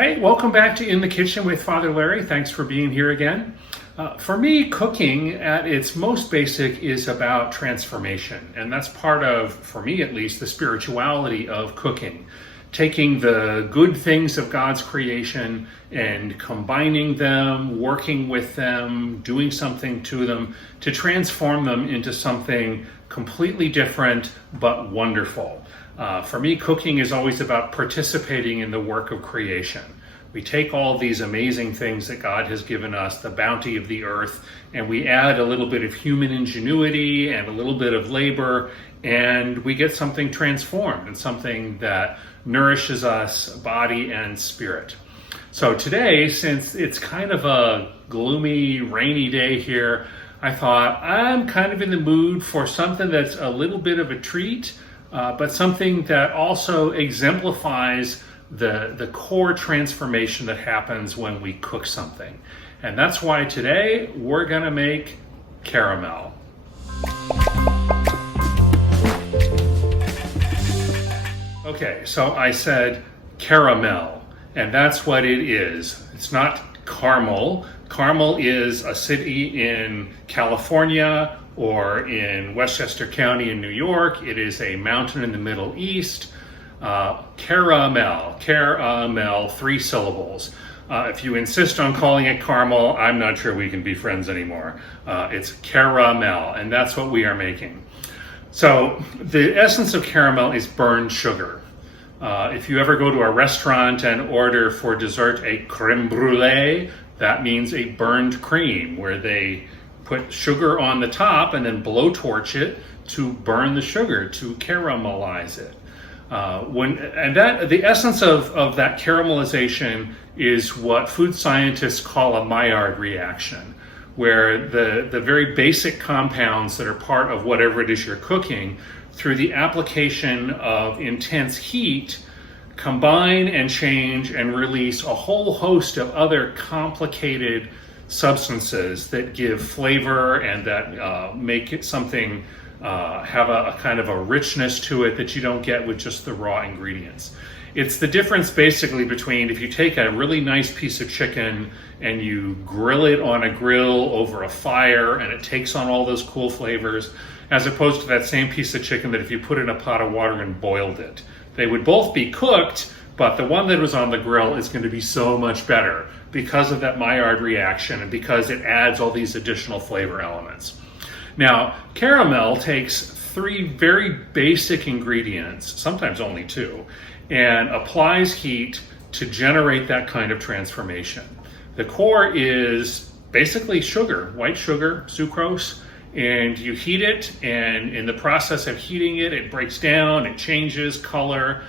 Hey, welcome back to In the Kitchen with Father Larry. Thanks for being here again. For me, cooking at its most basic is about transformation. And that's part of, for me at least, the spirituality of cooking. Taking the good things of God's creation and combining them, working with them, doing something to them to transform them into something completely different but wonderful. For me, cooking is always about participating in the work of creation. We take all these amazing things that God has given us, the bounty of the earth, and we add a little bit of human ingenuity and a little bit of labor, and we get something transformed and something that nourishes us, body and spirit. So today, since it's kind of a gloomy, rainy day here, I thought I'm kind of in the mood for something that's a little bit of a treat, but something that also exemplifies the core transformation that happens when we cook something. And that's why today we're gonna make caramel. Okay, so I said caramel, and that's what it is. It's not Carmel. Carmel is a city in California or in Westchester County in New York. It is a mountain in the Middle East. Caramel, 3 syllables. If you insist on calling it Carmel, I'm not sure we can be friends anymore. It's caramel, and that's what we are making. So the essence of caramel is burned sugar. If you ever go to a restaurant and order for dessert a crème brûlée, that means a burned cream, where they put sugar on the top and then blowtorch it to burn the sugar, to caramelize it. The essence of that caramelization is what food scientists call a Maillard reaction, where the very basic compounds that are part of whatever it is you're cooking, through the application of intense heat, combine and change and release a whole host of other complicated substances that give flavor and that make it something have a kind of a richness to it that you don't get with just the raw ingredients. It's the difference basically between if you take a really nice piece of chicken and you grill it on a grill over a fire and it takes on all those cool flavors, as opposed to that same piece of chicken that if you put in a pot of water and boiled it. They would both be cooked, but the one that was on the grill is going to be so much better because of that Maillard reaction and because it adds all these additional flavor elements. Now, caramel takes 3 very basic ingredients, sometimes only 2, and applies heat to generate that kind of transformation. The core is basically sugar, white sugar, sucrose, and you heat it, and in the process of heating it, it breaks down, it changes color,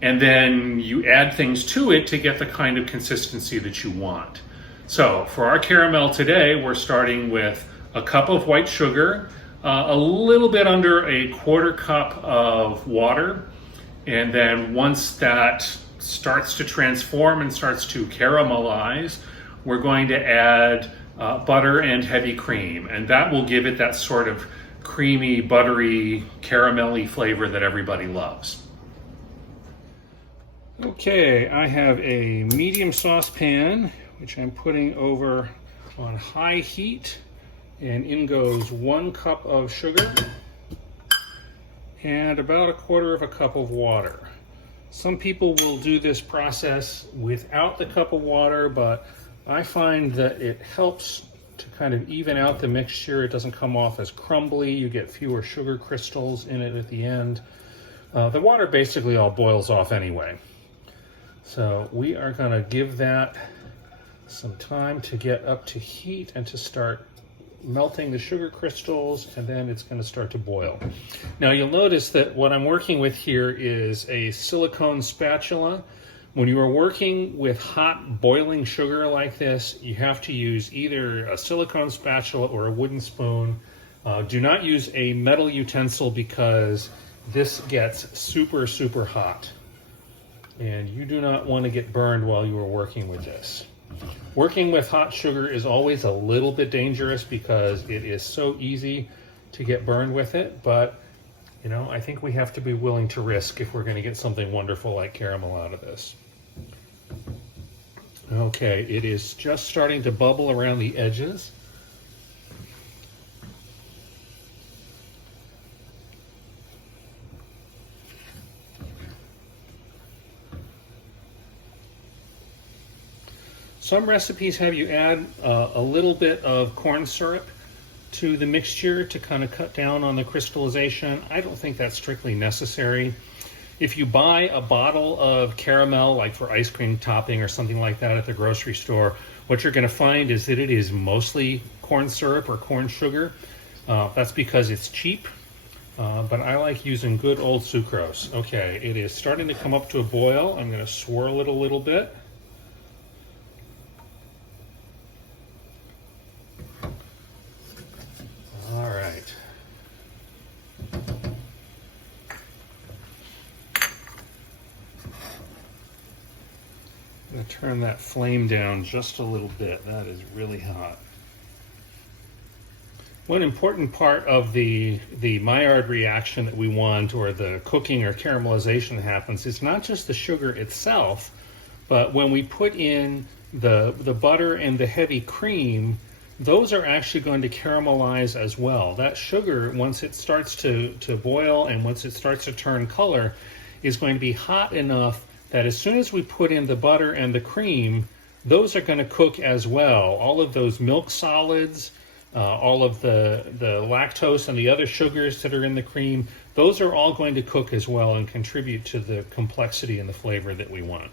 and then you add things to it to get the kind of consistency that you want. So for our caramel today, we're starting with a cup of white sugar, a little bit under a 1/4 cup of water, and then once that starts to transform and starts to caramelize, we're going to add butter and heavy cream, and that will give it that sort of creamy, buttery, caramelly flavor that everybody loves. Okay, I have a medium saucepan, which I'm putting over on high heat. And in goes 1 cup of sugar and about 1/4 cup of water. Some people will do this process without the cup of water, but I find that it helps to kind of even out the mixture. It doesn't come off as crumbly. You get fewer sugar crystals in it at the end. The water basically all boils off anyway. So we are going to give that some time to get up to heat and to start melting the sugar crystals, and then it's going to start to boil. Now you'll notice that what I'm working with here is a silicone spatula. When you are working with hot boiling sugar like this, you have to use either a silicone spatula or a wooden spoon. Do not use a metal utensil because this gets super hot, and you do not want to get burned while you are working with this. Working with hot sugar is always a little bit dangerous because it is so easy to get burned with it, but I think we have to be willing to risk if we're going to get something wonderful like caramel out of this. Okay, it is just starting to bubble around the edges. Some recipes have you add a little bit of corn syrup to the mixture to kind of cut down on the crystallization. I don't think that's strictly necessary. If you buy a bottle of caramel, like for ice cream topping or something like that at the grocery store, what you're going to find is that it is mostly corn syrup or corn sugar. That's because it's cheap, but I like using good old sucrose. Okay, it is starting to come up to a boil. I'm going to swirl it a little bit. All right. I'm going to turn that flame down just a little bit. That is really hot. One important part of the Maillard reaction that we want, or the cooking or caramelization that happens, is not just the sugar itself, but when we put in the butter and the heavy cream, those are actually going to caramelize as well. That sugar, once it starts to boil and once it starts to turn color, is going to be hot enough that as soon as we put in the butter and the cream, those are going to cook as well. All of those milk solids, all of the lactose and the other sugars that are in the cream, those are all going to cook as well and contribute to the complexity and the flavor that we want.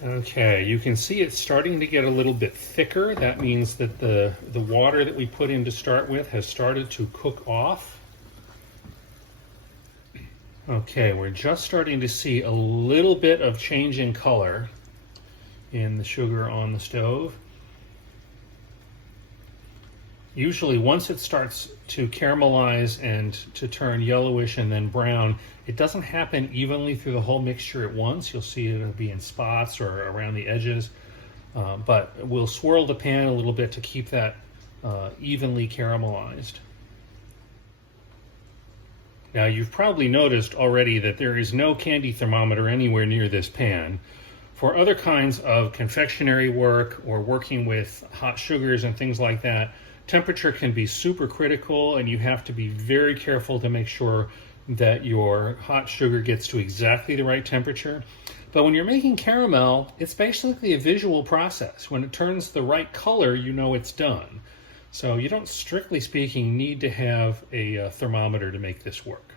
Okay, you can see it's starting to get a little bit thicker. That means that the water that we put in to start with has started to cook off. Okay, we're just starting to see a little bit of change in color in the sugar on the stove. Usually once it starts to caramelize and to turn yellowish and then brown, it doesn't happen evenly through the whole mixture at once. You'll see it'll be in spots or around the edges, but we'll swirl the pan a little bit to keep that evenly caramelized. Now you've probably noticed already that there is no candy thermometer anywhere near this pan. For other kinds of confectionery work or working with hot sugars and things like that, temperature can be super critical, and you have to be very careful to make sure that your hot sugar gets to exactly the right temperature. But when you're making caramel, it's basically a visual process. When it turns the right color, you know it's done. So you don't, strictly speaking, need to have a thermometer to make this work.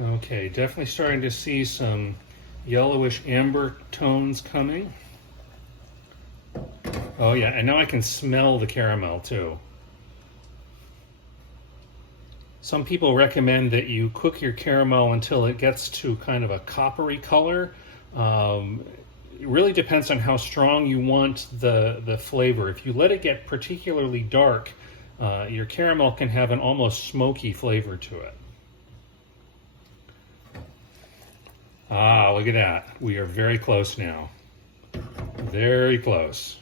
Okay, definitely starting to see some yellowish amber tones coming. Oh yeah, and now I can smell the caramel too. Some people recommend that you cook your caramel until it gets to kind of a coppery color. It really depends on how strong you want the flavor. If you let it get particularly dark, your caramel can have an almost smoky flavor to it. Ah, look at that. We are very close now. Very close.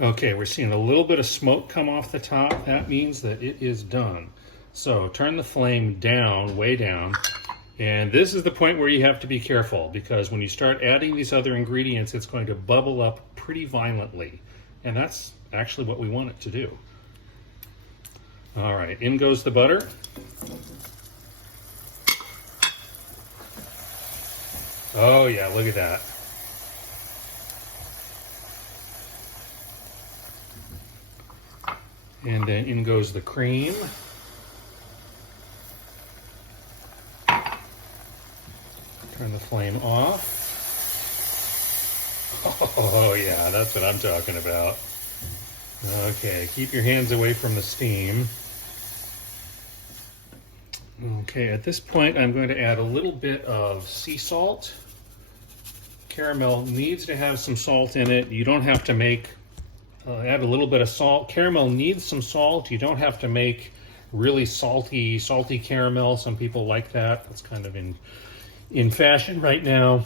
Okay, we're seeing a little bit of smoke come off the top. That means that it is done. So turn the flame down, way down. And this is the point where you have to be careful, because when you start adding these other ingredients, it's going to bubble up pretty violently. And that's actually what we want it to do. All right, in goes the butter. Oh yeah, look at that. And then in goes the cream. Turn the flame off. Oh yeah, that's what I'm talking about. Okay, keep your hands away from the steam. Okay, at this point I'm going to add a little bit of sea salt. Caramel needs to have some salt in it. You don't have to make Add a little bit of salt. Caramel needs some salt. You don't have to make really salty caramel. Some people like that. That's kind of in fashion right now.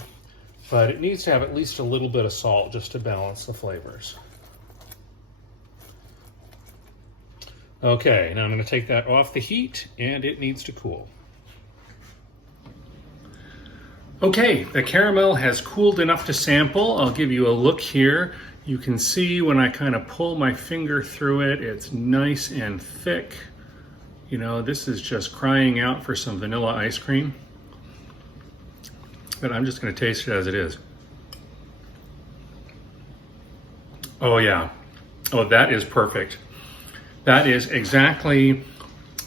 But it needs to have at least a little bit of salt just to balance the flavors. Okay, now I'm going to take that off the heat, and it needs to cool. Okay, the caramel has cooled enough to sample. I'll give you a look here. You can see when I kind of pull my finger through it, it's nice and thick. You know, this is just crying out for some vanilla ice cream. But I'm just going to taste it as it is. Oh yeah. Oh, that is perfect. That is exactly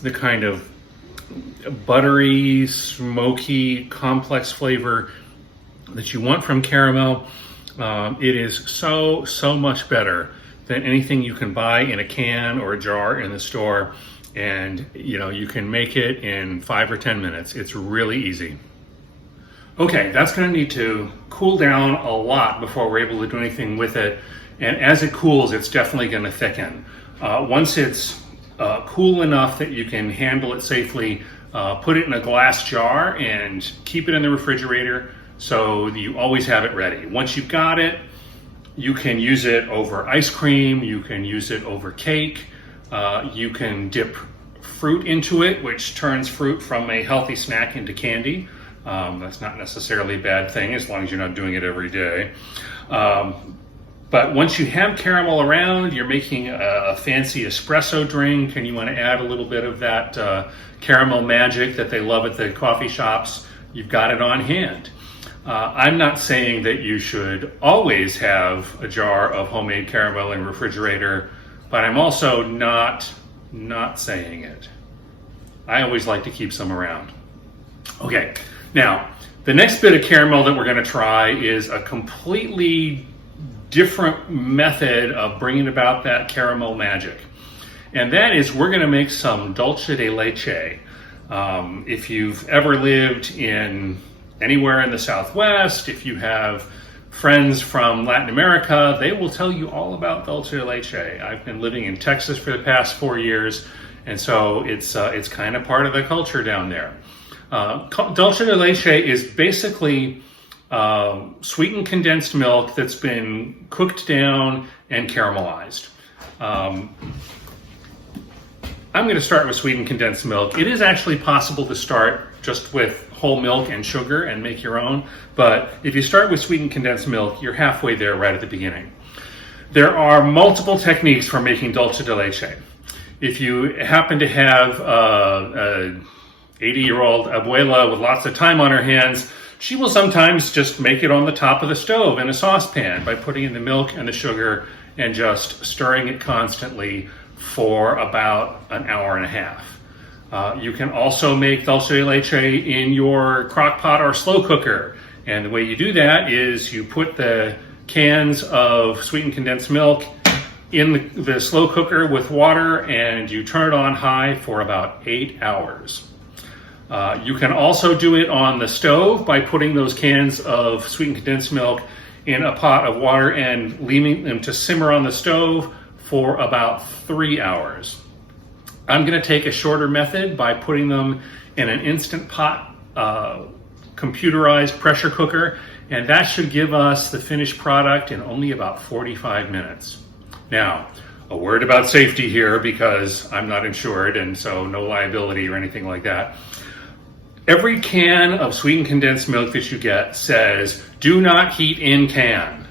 the kind of buttery, smoky, complex flavor that you want from caramel. It is so much better than anything you can buy in a can or a jar in the store. And you know, you can make it in 5 or 10 minutes. It's really easy. Okay, that's going to need to cool down a lot before we're able to do anything with it. And as it cools, it's definitely going to thicken. Once it's cool enough that you can handle it safely, put it in a glass jar and keep it in the refrigerator so you always have it ready. Once you've got it, you can use it over ice cream, you can use it over cake, you can dip fruit into it, which turns fruit from a healthy snack into candy. That's not necessarily a bad thing as long as you're not doing it every day. But once you have caramel around, you're making a fancy espresso drink and you want to add a little bit of that caramel magic that they love at the coffee shops, you've got it on hand. I'm not saying that you should always have a jar of homemade caramel in the refrigerator, but I'm also not saying it. I always like to keep some around. Okay, now the next bit of caramel that we're going to try is a completely different method of bringing about that caramel magic. And that is, we're going to make some dulce de leche. If you've ever lived in anywhere in the Southwest, if you have friends from Latin America, they will tell you all about dulce de leche. I've been living in Texas for the past 4 years, and so it's kind of part of the culture down there. Dulce de leche is basically sweetened condensed milk that's been cooked down and caramelized. I'm going to start with sweetened condensed milk. It is actually possible to start just with whole milk and sugar and make your own, but if you start with sweetened condensed milk, you're halfway there right at the beginning. There are multiple techniques for making dulce de leche. If you happen to have a 80-year-old abuela with lots of time on her hands, she will sometimes just make it on the top of the stove in a saucepan by putting in the milk and the sugar and just stirring it constantly for about an hour and a half. You can also make dulce de leche in your crock pot or slow cooker. And the way you do that is you put the cans of sweetened condensed milk in the slow cooker with water and you turn it on high for about 8 hours. You can also do it on the stove by putting those cans of sweetened condensed milk in a pot of water and leaving them to simmer on the stove for about 3 hours. I'm going to take a shorter method by putting them in an Instant Pot computerized pressure cooker, and that should give us the finished product in only about 45 minutes. Now, a word about safety here because I'm not insured and so no liability or anything like that. Every can of sweetened condensed milk that you get says, do not heat in can.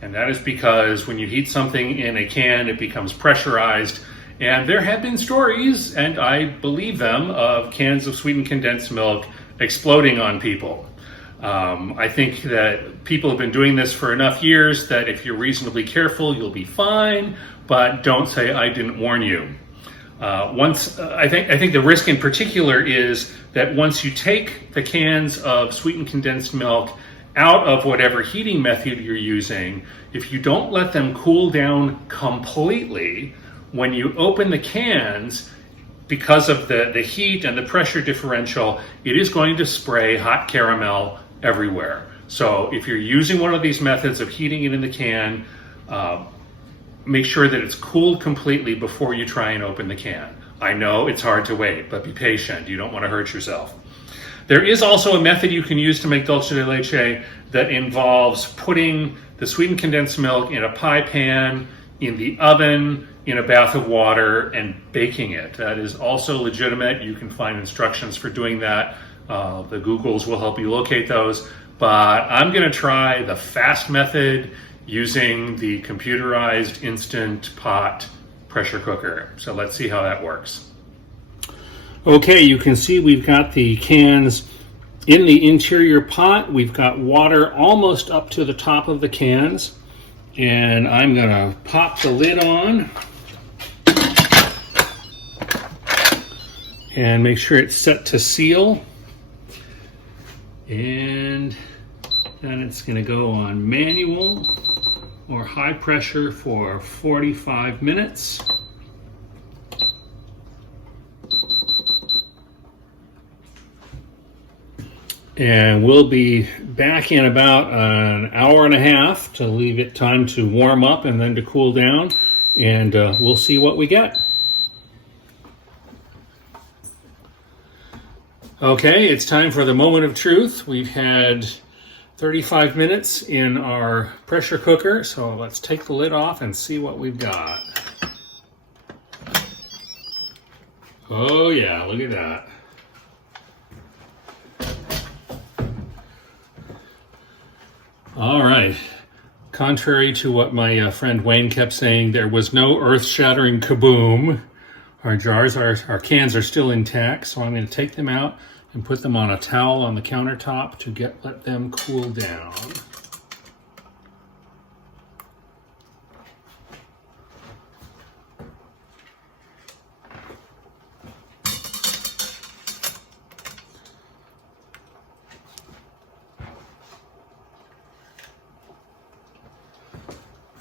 And that is because when you heat something in a can, it becomes pressurized. And there have been stories, and I believe them, of cans of sweetened condensed milk exploding on people. I think that people have been doing this for enough years that if you're reasonably careful, you'll be fine, but don't say I didn't warn you. I think the risk in particular is that once you take the cans of sweetened condensed milk out of whatever heating method you're using, if you don't let them cool down completely, when you open the cans, because of the heat and the pressure differential, it is going to spray hot caramel everywhere. So if you're using one of these methods of heating it in the can, make sure that it's cooled completely before you try and open the can. I know it's hard to wait, but be patient. You don't want to hurt yourself. There is also a method you can use to make dulce de leche that involves putting the sweetened condensed milk in a pie pan, in the oven, in a bath of water, and baking it. That is also legitimate. You can find instructions for doing that. The Googles will help you locate those. But I'm going to try the fast method using the computerized instant pot pressure cooker. So let's see how that works. Okay, you can see we've got the cans in the interior pot. We've got water almost up to the top of the cans. And I'm gonna pop the lid on and make sure it's set to seal. And then it's gonna go on manual or high pressure for 45 minutes. And we'll be back in about an hour and a half to leave it time to warm up and then to cool down. And we'll see what we get. Okay, it's time for the moment of truth. We've had 35 minutes in our pressure cooker, so let's take the lid off and see what we've got. Oh yeah, look at that. All right. Contrary to what my friend Wayne kept saying, there was no earth-shattering kaboom. Our cans are still intact, so I'm going to take them out and put them on a towel on the countertop to let them cool down.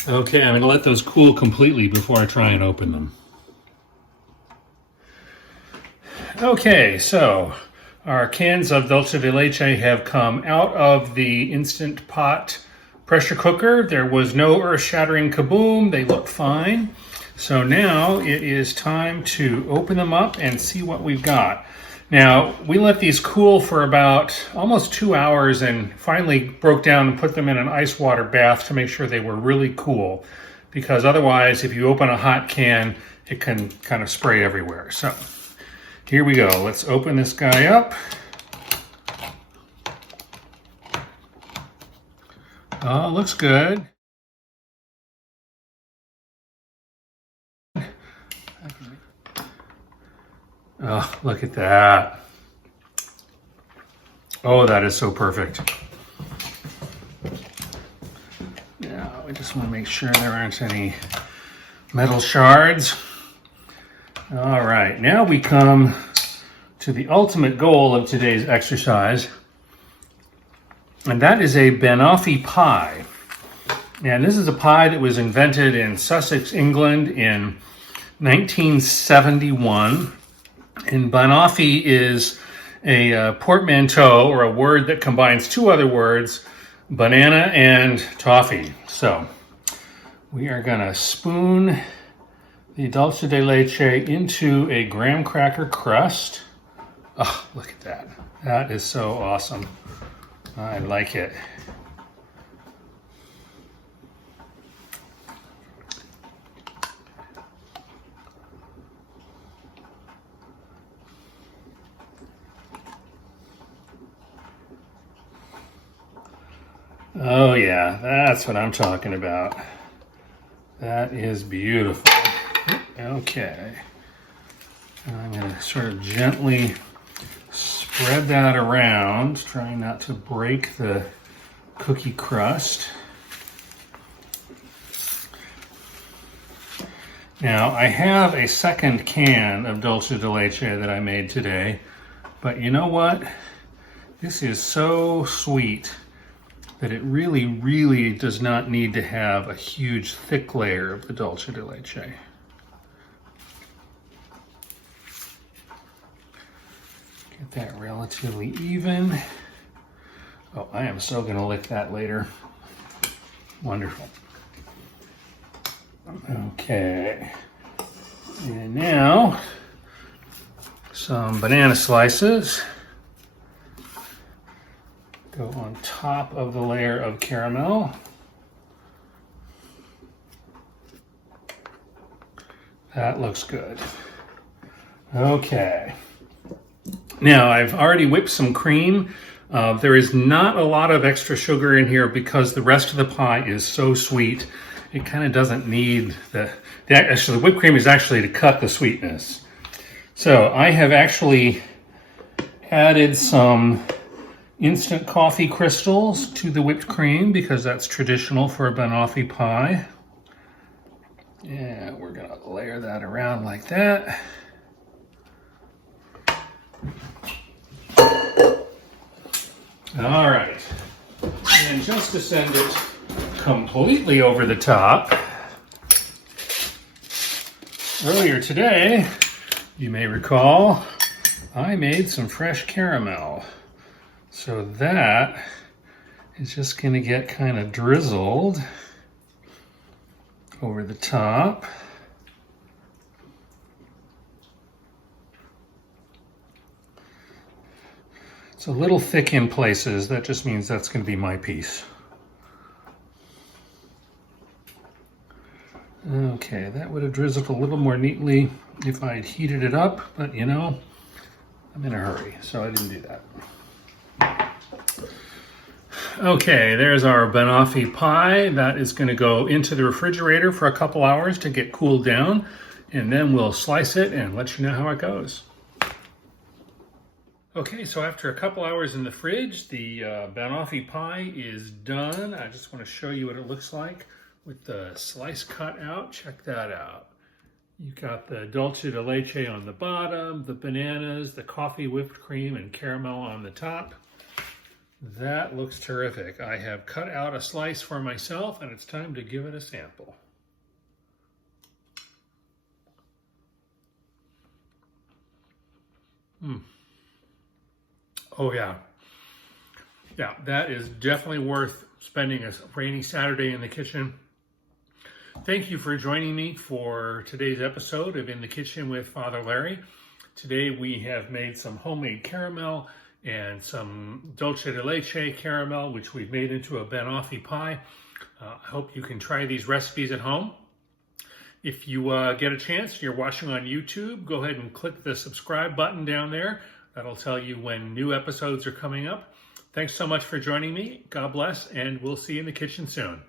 Okay, I'm going to let those cool completely before I try and open them. Okay, so our cans of dulce de leche have come out of the Instant Pot pressure cooker. There was no earth-shattering kaboom. They look fine. So now it is time to open them up and see what we've got. Now, we let these cool for about almost 2 hours and finally broke down and put them in an ice water bath to make sure they were really cool. Because otherwise, if you open a hot can, it can kind of spray everywhere. So here we go. Let's open this guy up. Oh, looks good. Oh, look at that. Oh, that is so perfect. Now, we just want to make sure there aren't any metal shards. All right, now we come to the ultimate goal of today's exercise, and that is a Banoffee pie. And this is a pie that was invented in Sussex, England in 1971. And Banoffee is a portmanteau, or a word that combines two other words, banana and toffee. So we are going to spoon the dulce de leche into a graham cracker crust. Oh, look at that. That is so awesome. I like it. Oh yeah, that's what I'm talking about. That is beautiful. Okay. I'm going to sort of gently spread that around, trying not to break the cookie crust. Now, I have a second can of dulce de leche that I made today, but you know what? This is so sweet that it really, really does not need to have a huge, thick layer of the dulce de leche. Get that relatively even. Oh, I am so gonna lick that later. Wonderful. Okay. And now, some banana slices go on top of the layer of caramel. That looks good. Okay. Now, I've already whipped some cream. There is not a lot of extra sugar in here because the rest of the pie is so sweet. It kind of doesn't need actually, the whipped cream is actually to cut the sweetness. So I have actually added some instant coffee crystals to the whipped cream because that's traditional for a banoffee pie. And we're gonna layer that around like that. All right, and just to send it completely over the top, earlier today, you may recall, I made some fresh caramel. So that is just going to get kind of drizzled over the top. It's a little thick in places. That just means that's going to be my piece. Okay, that would have drizzled a little more neatly if I'd heated it up, but you know, I'm in a hurry, so I didn't do that. Okay, there's our banoffee pie. That is going to go into the refrigerator for a couple hours to get cooled down, and then we'll slice it and let you know how it goes. Okay, so after a couple hours in the fridge, the banoffee pie is done. I just want to show you what it looks like with the slice cut out. Check that out. You've got the dulce de leche on the bottom, the bananas, the coffee whipped cream, and caramel on the top. That looks terrific. I have cut out a slice for myself, and it's time to give it a sample. Oh yeah. Yeah, that is definitely worth spending a rainy Saturday in the kitchen. Thank you for joining me for today's episode of In the Kitchen with Father Larry. Today we have made some homemade caramel and some dulce de leche caramel, which we've made into a banoffee pie. I hope you can try these recipes at home. If you get a chance, you're watching on YouTube, go ahead and click the subscribe button down there. That'll tell you when new episodes are coming up. Thanks so much for joining me. God bless, and we'll see you in the kitchen soon.